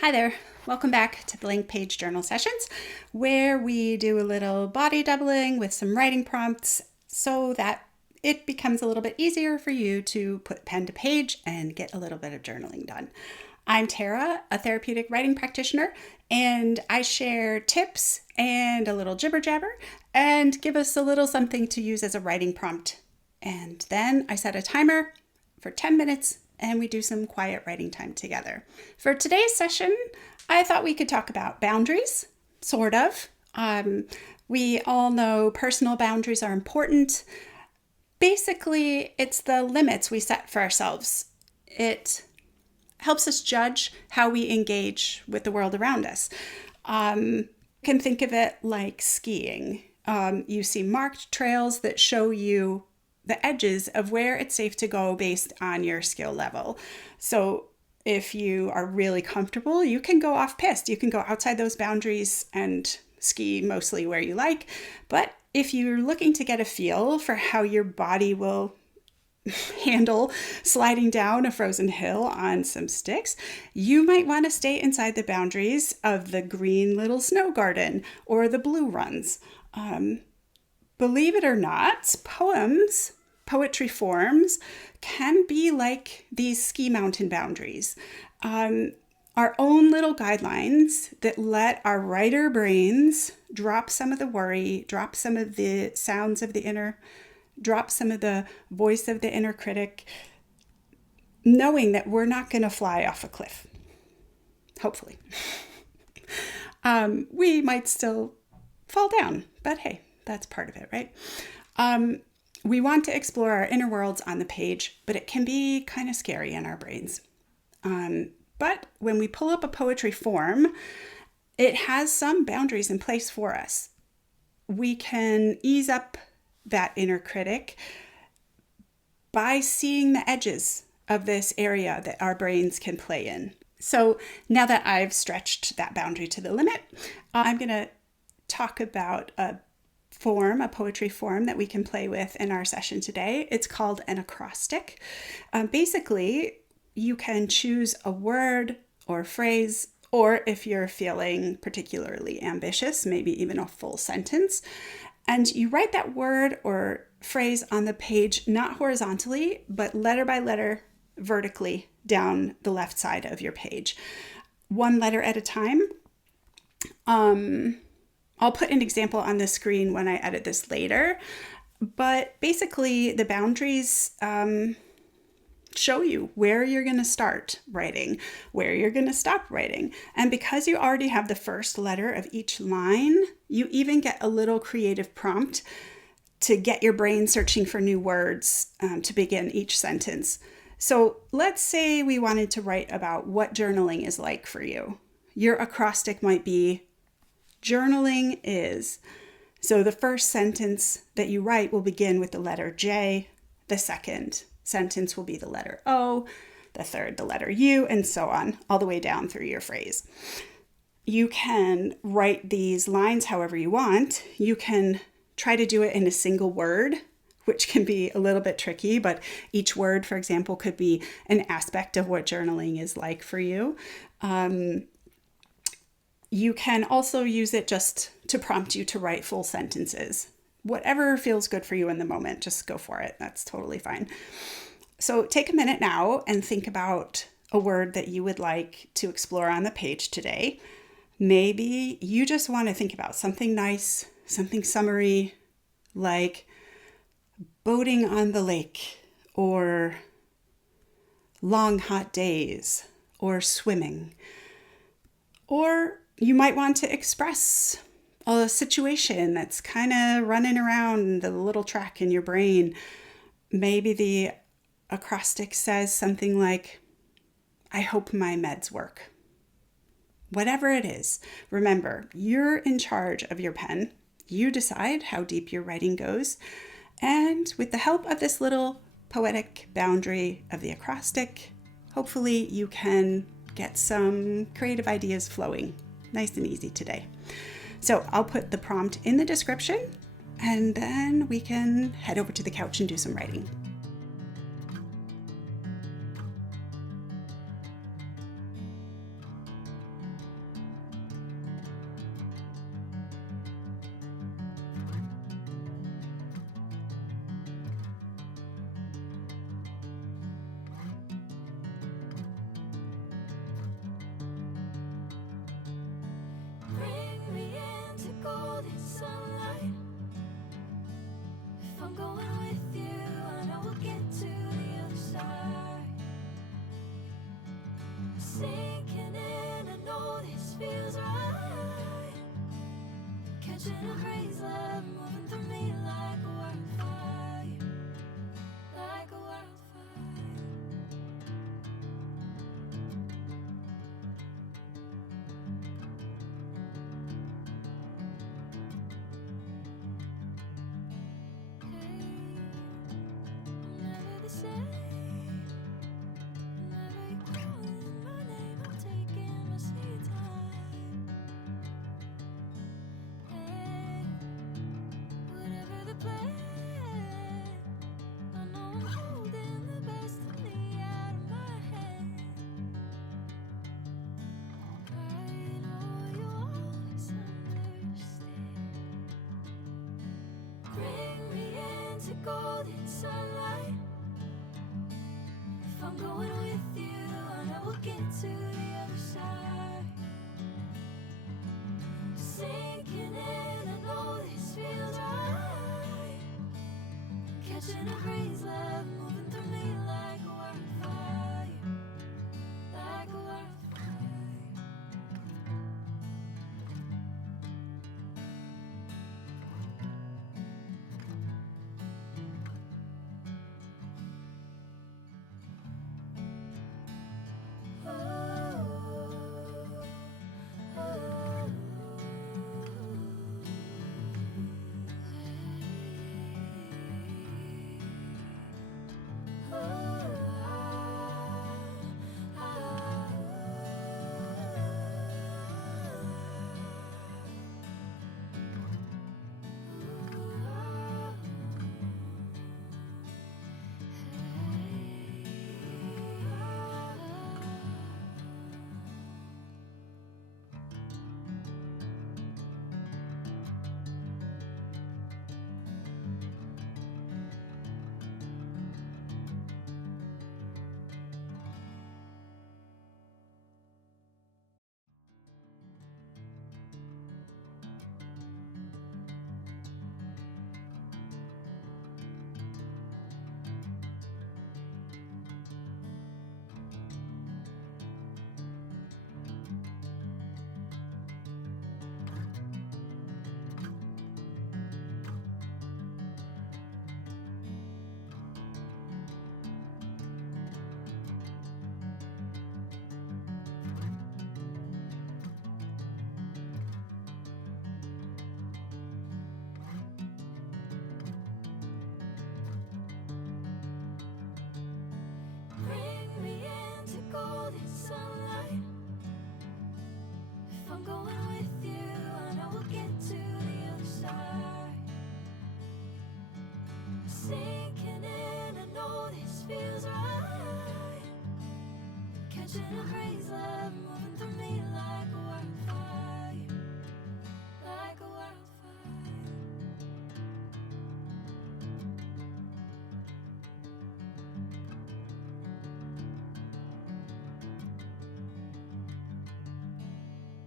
Hi there. Welcome back to Blank Page Journal Sessions, where we do a little body doubling with some writing prompts so that it becomes a little bit easier for you to put pen to page and get a little bit of journaling done. I'm Tara, a therapeutic writing practitioner, and I share tips and a little jibber jabber and give us a little something to use as a writing prompt. And then I set a timer for 10 minutes and we do some quiet writing time together. For today's session, I thought we could talk about boundaries, sort of. We all know personal boundaries are important. Basically, it's the limits we set for ourselves. It helps us judge how we engage with the world around us. You can think of it like skiing. You see marked trails that show you the edges of where it's safe to go based on your skill level. So if you are really comfortable, you can go off piste. You can go outside those boundaries and ski mostly where you like. But if you're looking to get a feel for how your body will handle sliding down a frozen hill on some sticks, you might want to stay inside the boundaries of the green little snow garden or the blue runs. Believe it or not, poetry forms can be like these ski mountain boundaries. Our own little guidelines that let our writer brains drop some of the worry, drop some of the sounds of the inner, drop some of the voice of the inner critic, knowing that we're not going to fly off a cliff. Hopefully. We might still fall down, but hey, that's part of it, right? We want to explore our inner worlds on the page, but it can be kind of scary in our brains. But when we pull up a poetry form, it has some boundaries in place for us. We can ease up that inner critic by seeing the edges of this area that our brains can play in. So now that I've stretched that boundary to the limit, I'm going to talk about a poetry form that we can play with in our session today. It's called an acrostic. Basically, you can choose a word or phrase, or if you're feeling particularly ambitious, maybe even a full sentence, and you write that word or phrase on the page, not horizontally, but letter by letter, vertically down the left side of your page, one letter at a time. I'll put an example on the screen when I edit this later, but basically the boundaries show you where you're going to start writing, where you're going to stop writing. And because you already have the first letter of each line, you even get a little creative prompt to get your brain searching for new words to begin each sentence. So let's say we wanted to write about what journaling is like for you. Your acrostic might be, journaling is. So the first sentence that you write will begin with the letter J. The second sentence will be the letter O. The third, the letter U, and so on, all the way down through your phrase. You can write these lines however you want. You can try to do it in a single word, which can be a little bit tricky, but each word, for example, could be an aspect of what journaling is like for you. You can also use it just to prompt you to write full sentences. Whatever feels good for you in the moment, just go for it. That's totally fine. So take a minute now and think about a word that you would like to explore on the page today. Maybe you just want to think about something nice, something summery, like boating on the lake, or long hot days, or swimming. Or you might want to express a situation that's kind of running around the little track in your brain. Maybe the acrostic says something like, I hope my meds work. Whatever it is, remember, you're in charge of your pen. You decide how deep your writing goes. And with the help of this little poetic boundary of the acrostic, hopefully you can get some creative ideas flowing nice and easy today. So I'll put the prompt in the description, and then we can head over to the couch and do some writing. Hi, sunlight. If I'm going with you, I know we'll get to the other side. Sinking in, I know this feels right. Catching a breeze, love moving through me like a wildfire, like a wildfire. Hey, I'm never the same. Whenever you're calling my name, I'm taking my sweet time. Hey, whatever the plan, I know I'm holding the best of me out of my hand. I know you'll always understand. Bring me into golden sunlight. If I'm going with you, I know we'll get to the other side. Sinking in, I know this feels right. Catching a breeze, love moving through me like a wildfire, like a wildfire. Bring me into golden sunlight. If I'm going with you, I know we'll get to the other side. Sinking in, I know this feels right. Catching a breeze, love moving through me like a wildfire, like a wildfire.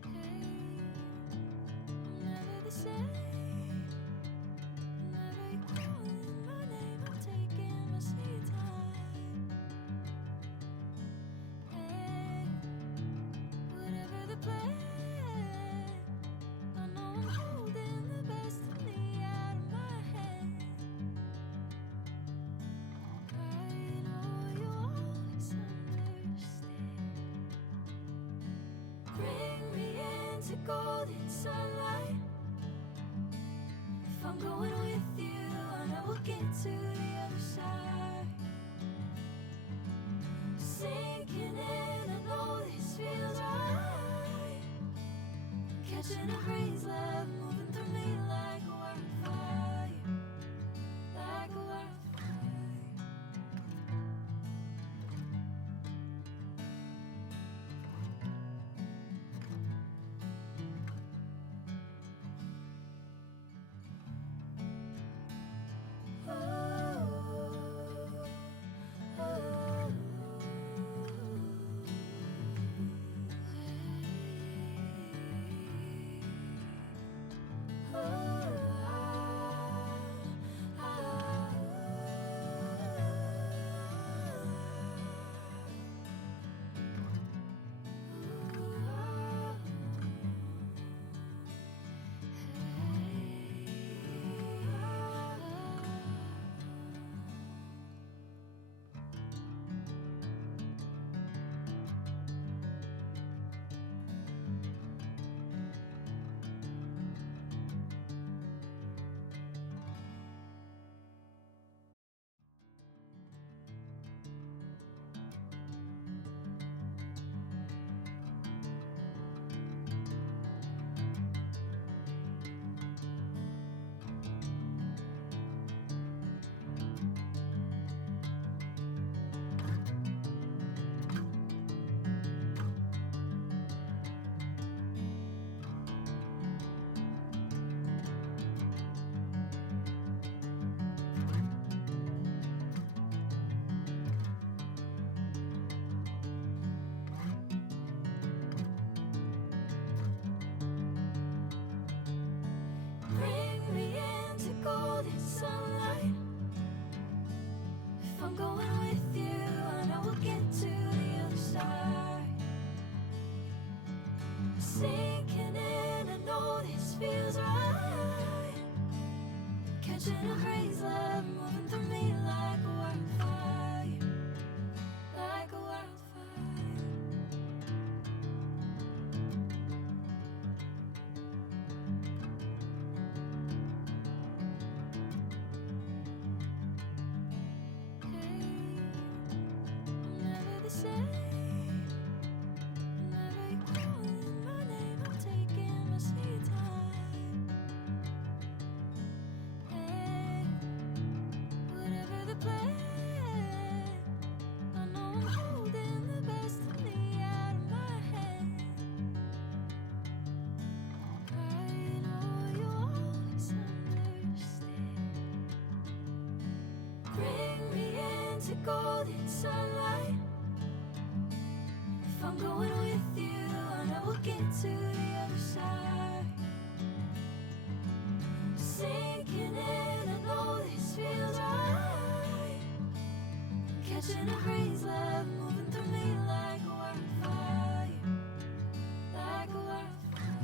Hey, I'm never the same. Whenever you're calling my name, I'm taking my sweet time. Hey, whatever the plan, I know I'm holding the best of me out of my hand. I know you'll always understand. Bring me into golden sunlight. If I'm going with you, I know we'll get to the other side. Sinking in, I know this feels right. Catching a breeze, love moving through me like a wildfire, like a wildfire. golden sunlight. If I'm going with you, I know we'll get to the other side. Sinking in, I know this feels right. Catching a crazy love moving through me like a wildfire, like a wildfire. I'm never the same. Whenever you're calling my name, I'm taking my sweet time. Hey, whatever the plan, I know I'm holding the best of me out of my hand. I know you'll always understand. Bring me into golden sunlight. If I'm going with you, I know we'll get to the other side. Sinking in, I know this feels right. Catching a crazy love moving through me like a wildfire, like a wildfire.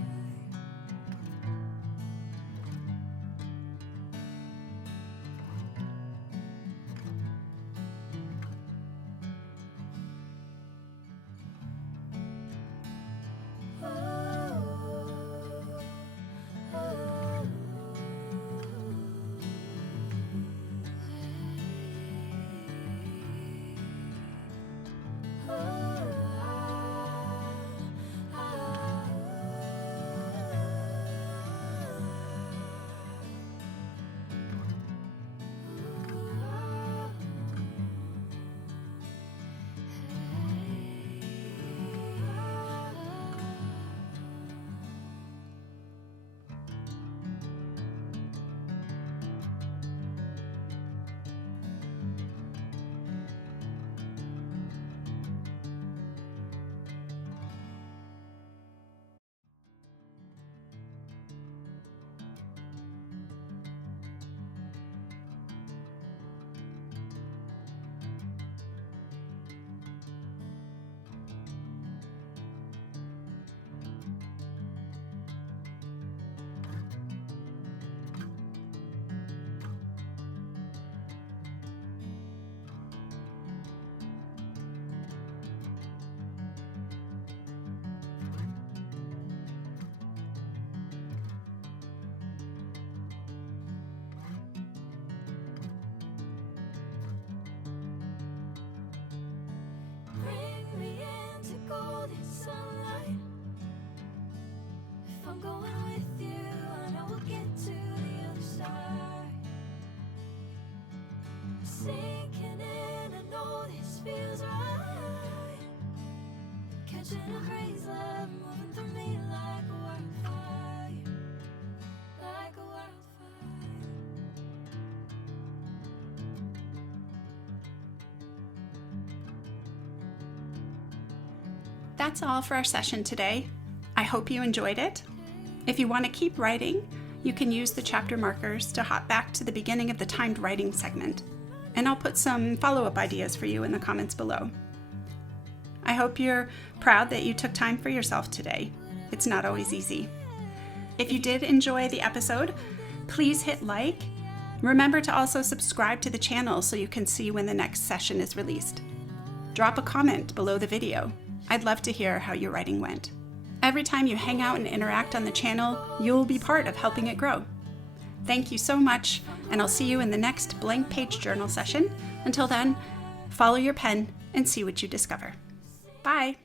Bring me into golden sunlight. If I'm going with you, I know we'll get to the other side. Sinking in, I know this feels right. Catching a crazy love moving through me like a wildfire, like a wildfire. That's all for our session today. I hope you enjoyed it. If you want to keep writing, you can use the chapter markers to hop back to the beginning of the timed writing segment, and I'll put some follow-up ideas for you in the comments below. I hope you're proud that you took time for yourself today. It's not always easy. If you did enjoy the episode, please hit like. Remember to also subscribe to the channel so you can see when the next session is released. Drop a comment below the video. I'd love to hear how your writing went. Every time you hang out and interact on the channel, you'll be part of helping it grow. Thank you so much, and I'll see you in the next blank page journal session. Until then, follow your pen and see what you discover. Bye.